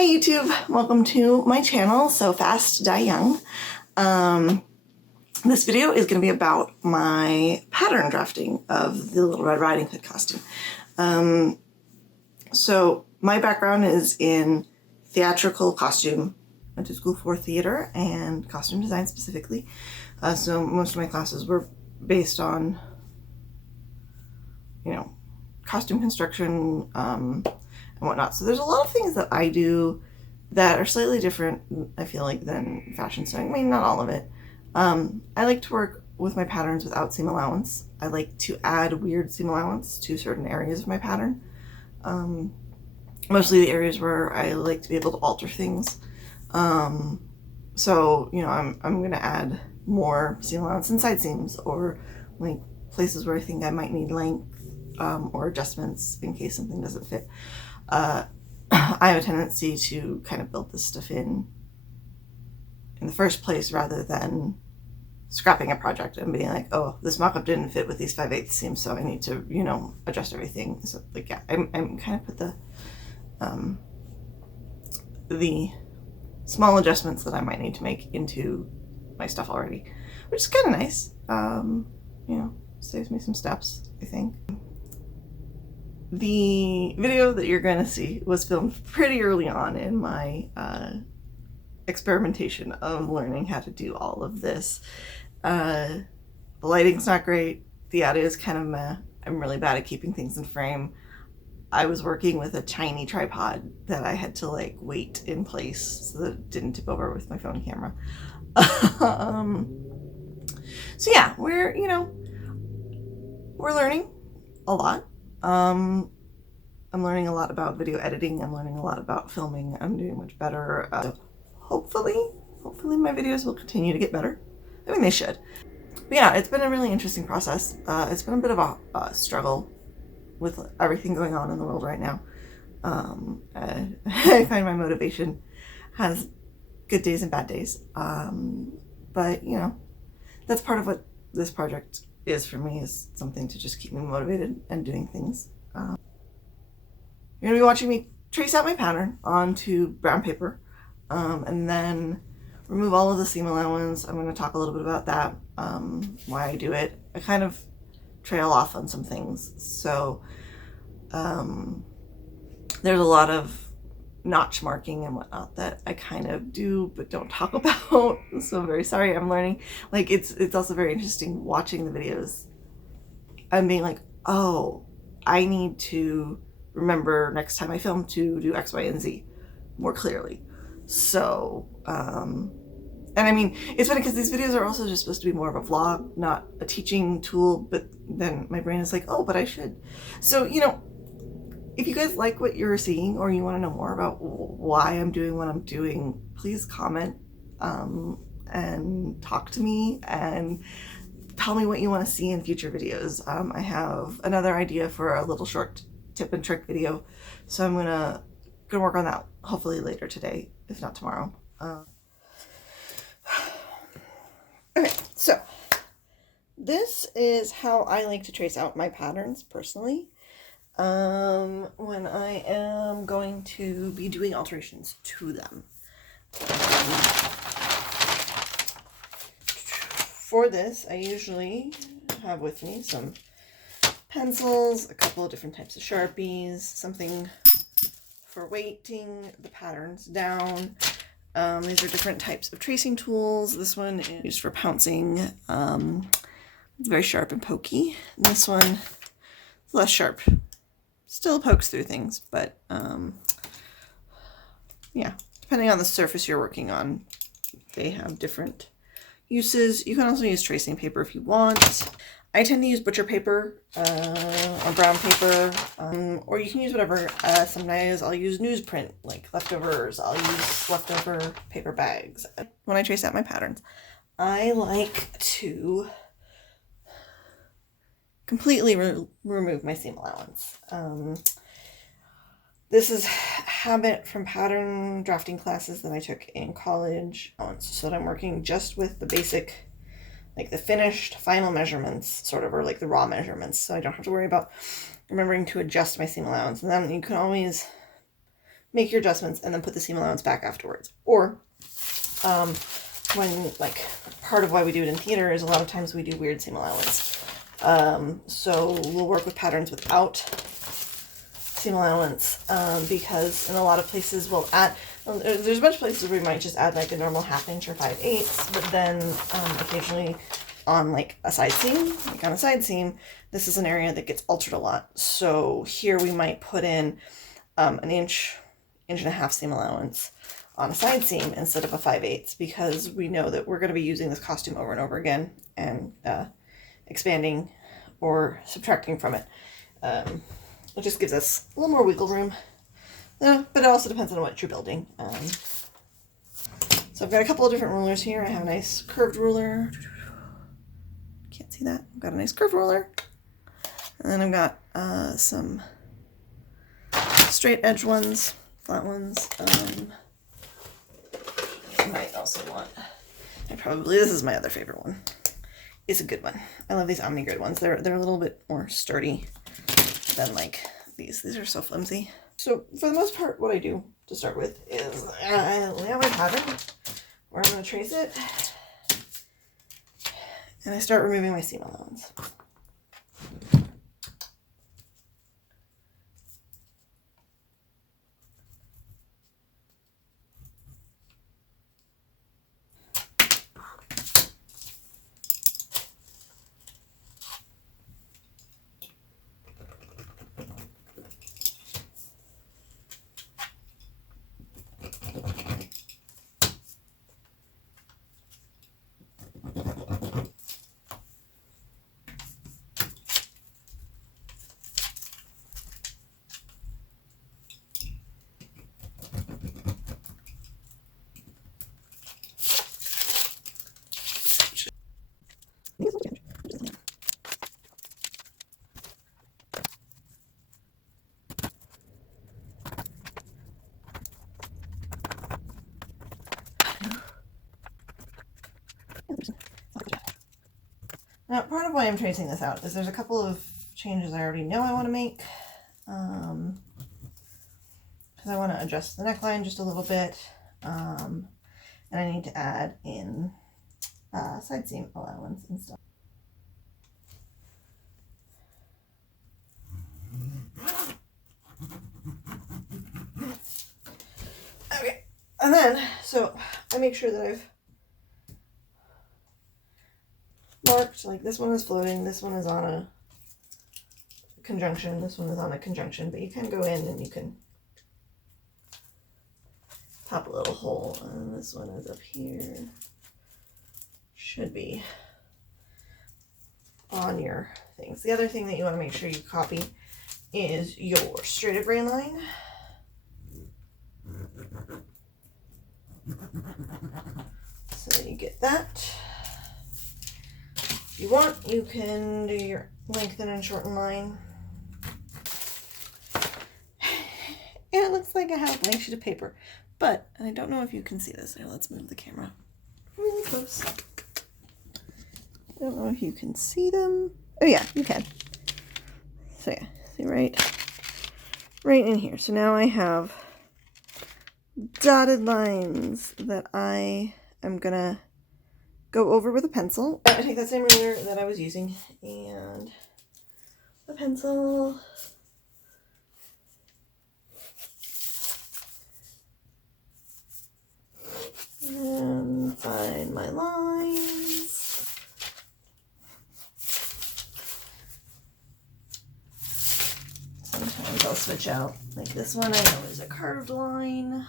Hi YouTube, welcome to my channel, So Fast Die Young. This video is going to be about my pattern drafting of the Little Red Riding Hood costume. So my background is in theatrical costume. I went to school for theater and costume design specifically. So most of my classes were based on, costume construction, and whatnot. So there's a lot of things that I do that are slightly different, I feel like, than fashion sewing. I mean, not all of it. I like to work with my patterns without seam allowance. I like to add weird seam allowance to certain areas of my pattern. Mostly the areas where I like to be able to alter things. So, I'm going to add more seam allowance in side seams, or like places where I think I might need length, or adjustments in case something doesn't fit. I have a tendency to kind of build this stuff in the first place rather than scrapping a project and being like, oh, this mock-up didn't fit with these 5/8 seams, so I need to, adjust everything. So I'm kind of put the small adjustments that I might need to make into my stuff already, which is kind of nice. Saves me some steps, I think. The video that you're going to see was filmed pretty early on in my experimentation of learning how to do all of this. The lighting's not great. The audio is kind of meh. I'm really bad at keeping things in frame. I was working with a tiny tripod that I had to weight in place so that it didn't tip over with my phone camera. So yeah, we're learning a lot. I'm learning a lot about video editing. I'm learning a lot about filming. I'm doing much better. Hopefully my videos will continue to get better. I mean, they should. But yeah, it's been a really interesting process. It's been a bit of a struggle with everything going on in the world right now. I find my motivation has good days and bad days. But that's part of what this project is for me, is something to just keep me motivated and doing things. You're going to be watching me trace out my pattern onto brown paper, and then remove all of the seam allowance. I'm going to talk a little bit about that, why I do it. I kind of trail off on some things. So there's a lot of notch marking and whatnot that I kind of do but don't talk about. So I'm very sorry. I'm learning. It's also very interesting watching the videos. I'm being like, oh, I need to remember next time I film to do X, Y, and Z more clearly. So, and I mean, it's funny because these videos are also just supposed to be more of a vlog, not a teaching tool, but then my brain is like, oh, but I should. So, if you guys like what you're seeing, or you want to know more about why I'm doing what I'm doing, please comment and talk to me and tell me what you want to see in future videos. I have another idea for a little short tip and trick video, so I'm gonna work on that hopefully later today, if not tomorrow. Okay, so this is how I like to trace out my patterns personally. When I am going to be doing alterations to them. For this, I usually have with me some pencils, a couple of different types of Sharpies, something for weighting the patterns down. These are different types of tracing tools. This one is used for pouncing. It's very sharp and pokey. This one is less sharp. Still pokes through things, but yeah, depending on the surface you're working on, they have different uses. You can also use tracing paper if you want. I tend to use butcher paper or brown paper, or you can use whatever. Sometimes I'll use newsprint, like leftovers. I'll use leftover paper bags. When I trace out my patterns, I like to completely remove my seam allowance. This is a habit from pattern drafting classes that I took in college. So that I'm working just with the basic, the finished final measurements, sort of, or the raw measurements. So I don't have to worry about remembering to adjust my seam allowance. And then you can always make your adjustments, and then put the seam allowance back afterwards. Or when, like, part of why we do it in theater is a lot of times we do weird seam allowance. So we'll work with patterns without seam allowance, because in a lot of places we'll add, there's a bunch of places where we might just add like a normal 1/2 inch or 5/8, but then occasionally on like a side seam, like on a side seam, this is an area that gets altered a lot. So here we might put in an inch and a half seam allowance on a side seam instead of a 5/8, because we know that we're going to be using this costume over and over again and expanding or subtracting from it. It just gives us a little more wiggle room, but it also depends on what you're building. So I've got a couple of different rulers here. I have a nice curved ruler. Can't see that. I've got a nice curved ruler. And then I've got some straight edge ones, flat ones. I might also want, this is my other favorite one. It's a good one. I love these Omni Grid ones. They're a little bit more sturdy than like these. These are so flimsy. So for the most part, what I do to start with is I lay out my pattern where I'm going to trace it, and I start removing my seam allowance. Now, part of why I'm tracing this out is there's a couple of changes I already know I want to make, because I want to adjust the neckline just a little bit, and I need to add in side seam allowance and stuff. Okay, and then, so I make sure that I've marked, like this one is floating, this one is on a conjunction, this one is on a conjunction, but you can go in and you can pop a little hole, and this one is up here. Should be on your things. The other thing that you want to make sure you copy is your straight grain line. So you get that. If you want, you can do your lengthen and shorten line. And it looks like I have a blank sheet of paper, but I don't know if you can see this. Here, let's move the camera really close. I don't know if you can see them. Oh yeah, you can. So yeah, see right in here. So now I have dotted lines that I am gonna go over with a pencil. I take that same ruler that I was using and the pencil. And find my lines. Sometimes I'll switch out. Like this one I know is a curved line.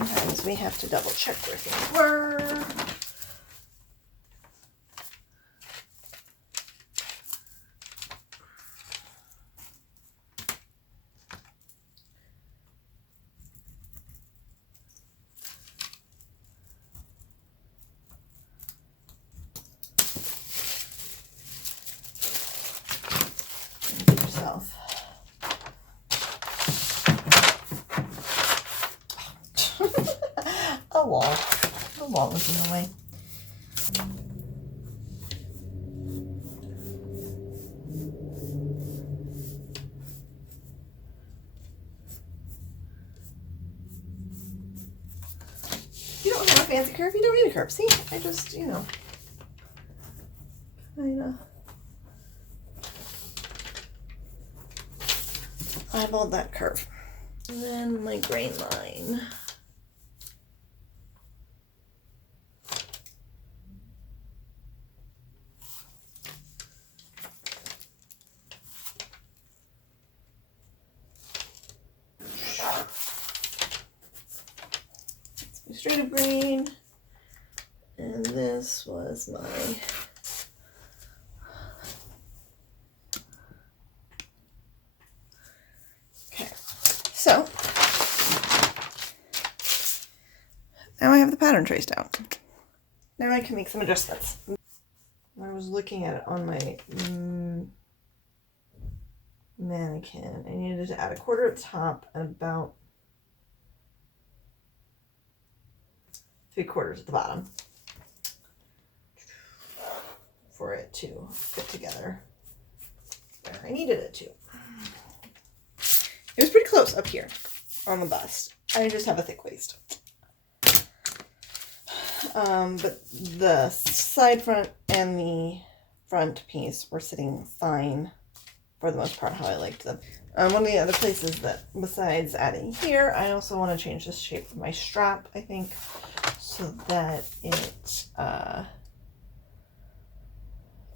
Sometimes we have to double check where things were. a wall. The wall is in the way. You don't have a fancy curve, you don't need a curve. See, I just, you know, kind of eyeballed that curve. And then my grain line. Straight of grain, and this was my okay. So now I have the pattern traced out. Now I can make some adjustments. I was looking at it on my mannequin. I needed to add a quarter at the top and about 3/4 at the bottom for it to fit together where I needed it to. It was pretty close up here on the bust. I just have a thick waist. But the side front and the front piece were sitting fine for the most part, how I liked them. One of the other places that, besides adding here, I also want to change the shape of my strap, I think, so that it, I'm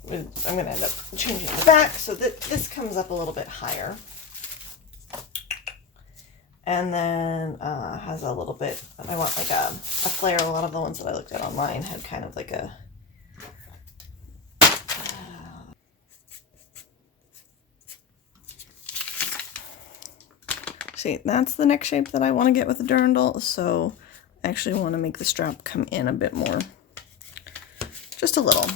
going to end up changing the back so that this comes up a little bit higher. And then has a little bit, I want like a flare. A lot of the ones that I looked at online had kind of like a, see, that's the neck shape that I want to get with the dirndl, so I actually want to make the strap come in a bit more, just a little.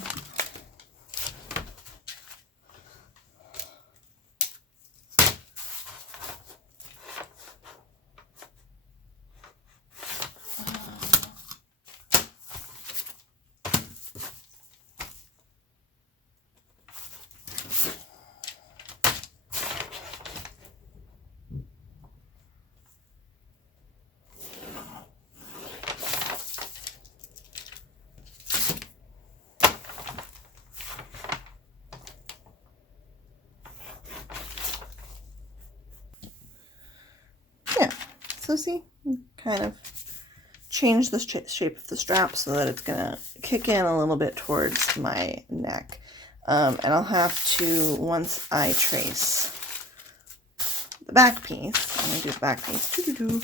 So see, kind of change the shape of the strap so that it's gonna kick in a little bit towards my neck. And I'll have to, once I trace the back piece, I'm gonna do the back piece, if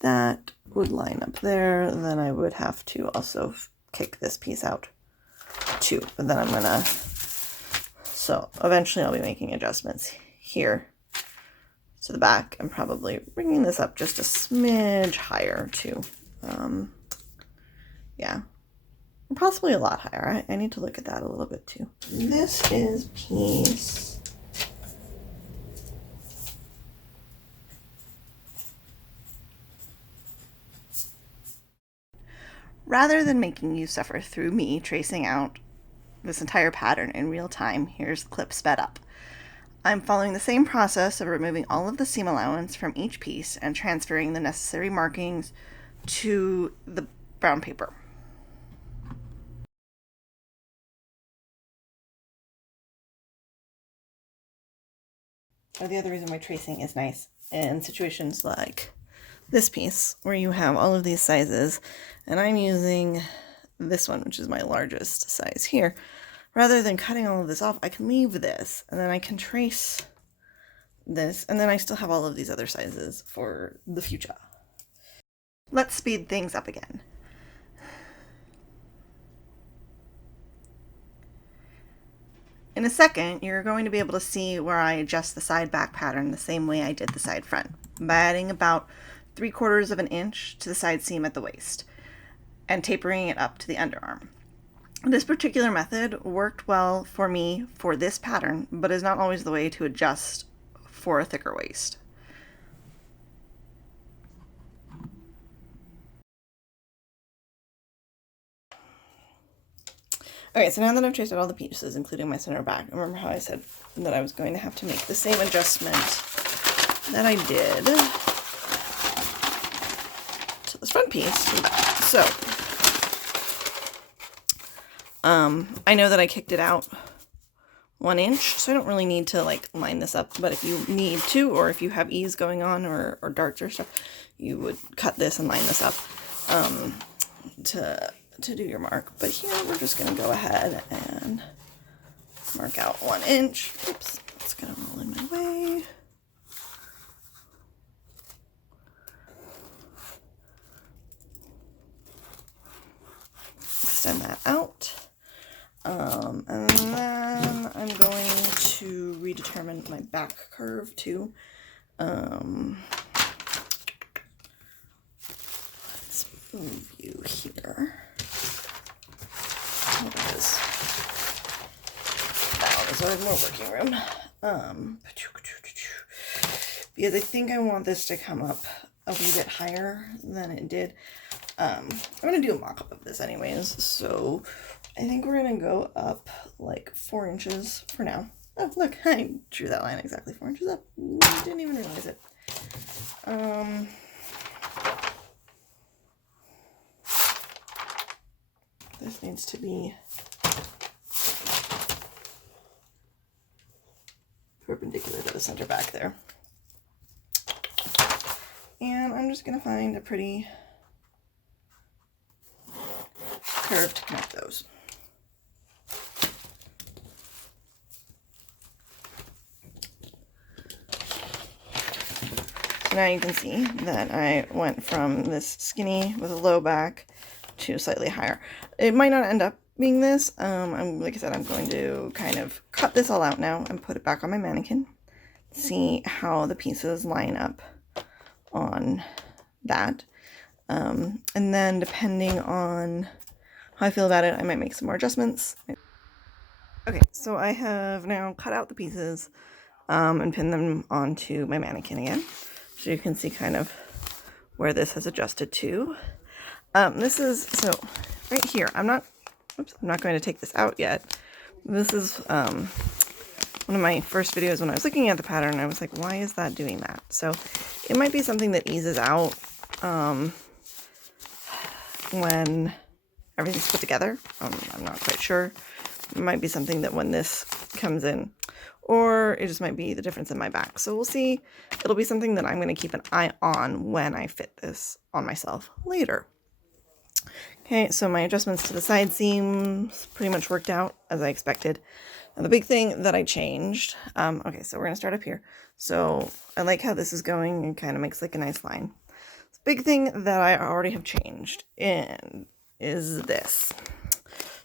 that would line up there, then I would have to also kick this piece out too. But then I'm gonna, so eventually I'll be making adjustments here to the back and probably bringing this up just a smidge higher too. Yeah, possibly a lot higher. I need to look at that a little bit too. This is piece rather than making you suffer through me tracing out this entire pattern in real time, here's the clip sped up. I'm following the same process of removing all of the seam allowance from each piece and transferring the necessary markings to the brown paper. The other reason why tracing is nice in situations like this piece where you have all of these sizes, and I'm using this one, which is my largest size here. Rather than cutting all of this off, I can leave this, and then I can trace this, and then I still have all of these other sizes for the future. Let's speed things up again. In a second, you're going to be able to see where I adjust the side back pattern the same way I did the side front, by adding about 3/4 of an inch to the side seam at the waist, and tapering it up to the underarm. This particular method worked well for me for this pattern, but is not always the way to adjust for a thicker waist. Okay, so now that I've traced out all the pieces, including my center back, remember how I said that I was going to have to make the same adjustment that I did to this front piece to the back. So, I know that I kicked it out 1 inch, so I don't really need to like line this up, but if you need to, or if you have ease going on or darts or stuff, you would cut this and line this up to do your mark. But here we're just going to go ahead and mark out 1 inch. Oops, it's going to roll in my way. Extend that out. And then I'm going to redetermine my back curve too. Let's move you here. Because always more working room. Because I think I want this to come up a wee bit higher than it did. I'm going to do a mock-up of this anyways, so I think we're going to go up like 4 inches for now. Oh, look, I drew that line exactly 4 inches up. Didn't even realize it. This needs to be perpendicular to the center back there. And I'm just going to find a pretty curve to connect those. So now you can see that I went from this skinny with a low back to slightly higher. It might not end up being this. Like I said, I'm going to kind of cut this all out now and put it back on my mannequin. See how the pieces line up on that. And then depending on how I feel about it, I might make some more adjustments. Okay, so I have now cut out the pieces and pinned them onto my mannequin again. So you can see kind of where this has adjusted to. This is, so right here, I'm not going to take this out yet. This is one of my first videos when I was looking at the pattern. I was like, why is that doing that? So it might be something that eases out when everything's put together. I'm not quite sure. It might be something that when this comes in, or it just might be the difference in my back. So we'll see. It'll be something that I'm going to keep an eye on when I fit this on myself later. Okay, so my adjustments to the side seams pretty much worked out as I expected. Now the big thing that I changed, okay, so we're going to start up here. So I like how this is going and kind of makes like a nice line. The big thing that I already have changed is this.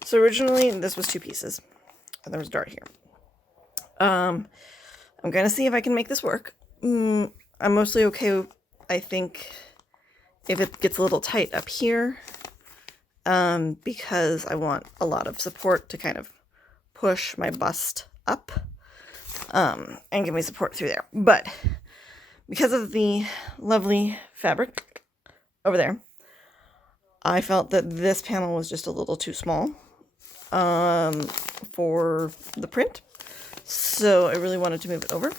So originally this was 2 pieces, and there was dart here. I'm going to see if I can make this work. I'm mostly okay, I think, if it gets a little tight up here, because I want a lot of support to kind of push my bust up, and give me support through there. But because of the lovely fabric over there, I felt that this panel was just a little too small for the print. So I really wanted to move it over.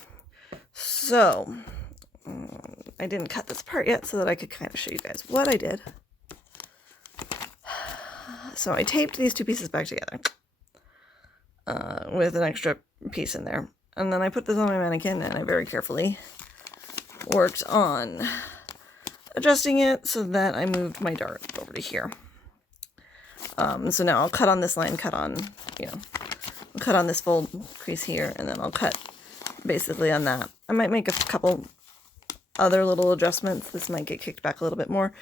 So I didn't cut this part yet so that I could kind of show you guys what I did. So I taped these 2 pieces back together with an extra piece in there. And then I put this on my mannequin and I very carefully worked on adjusting it so that I moved my dart over to here. So now I'll cut on this line, I'll cut on this fold crease here, and then I'll cut basically on that. I might make a couple other little adjustments. This might get kicked back a little bit more.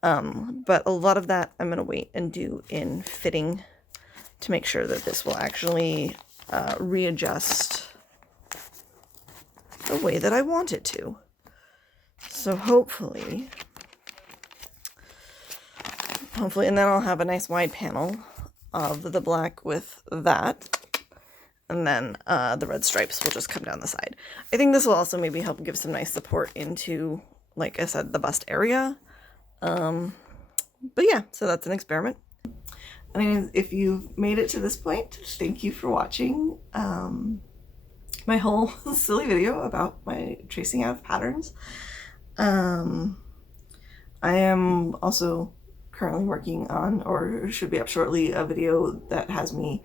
But a lot of that I'm going to wait and do in fitting to make sure that this will actually readjust the way that I want it to. So hopefully, and then I'll have a nice wide panel of the black with that. And then the red stripes will just come down the side. I think this will also maybe help give some nice support into, like I said, the bust area. But yeah, so that's an experiment. And if you've made it to this point, thank you for watching my whole silly video about my tracing out of patterns. I am also currently working on, or should be up shortly, a video that has me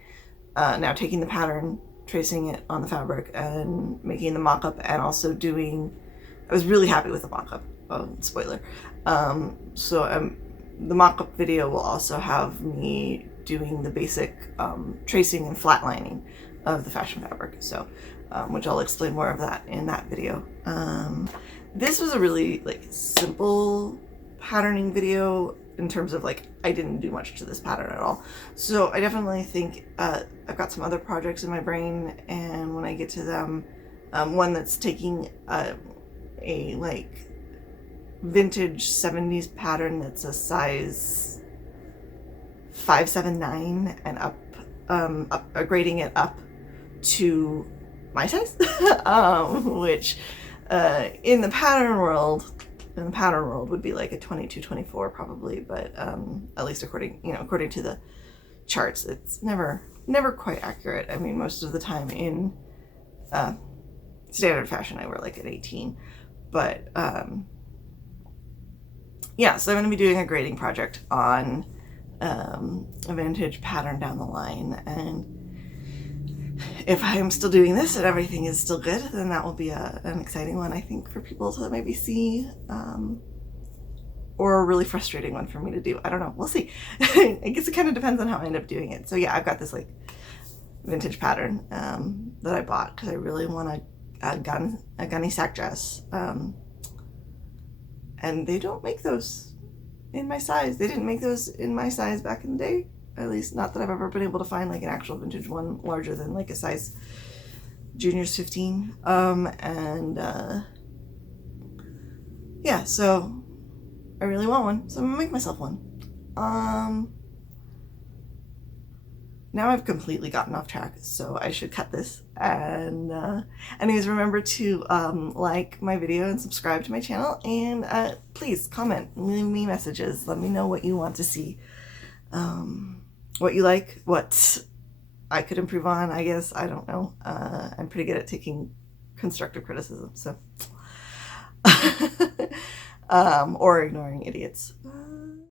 now taking the pattern, tracing it on the fabric, and making the mock-up, and also doing, I was really happy with the mock-up, spoiler. The mock-up video will also have me doing the basic tracing and flatlining of the fashion fabric, so which I'll explain more of that in that video. This was a really simple patterning video in terms of I didn't do much to this pattern at all. So I definitely think I've got some other projects in my brain, and when I get to them, one that's taking a vintage 70s pattern that's a size 579 and up, grading it up to my size, which in the pattern world would be like a 22, 24 probably, but at least according to the charts, it's never quite accurate. I mean, most of the time in standard fashion I wear like an 18, but yeah, so I'm going to be doing a grading project on a vintage pattern down the line, and if I'm still doing this and everything is still good, then that will be an exciting one, I think, for people to maybe see, or a really frustrating one for me to do. I don't know. We'll see. I guess it kind of depends on how I end up doing it. So yeah, I've got this vintage pattern that I bought because I really want a gunny sack dress, and they don't make those in my size. They didn't make those in my size back in the day. At least not that I've ever been able to find an actual vintage one larger than a size junior's 15. Yeah, so I really want one, so I'm gonna make myself one. Now I've completely gotten off track, so I should cut this. And anyways, remember to like my video and subscribe to my channel, and please comment, leave me messages, let me know what you want to see. What you like, what I could improve on, I guess. I don't know. I'm pretty good at taking constructive criticism, so or ignoring idiots.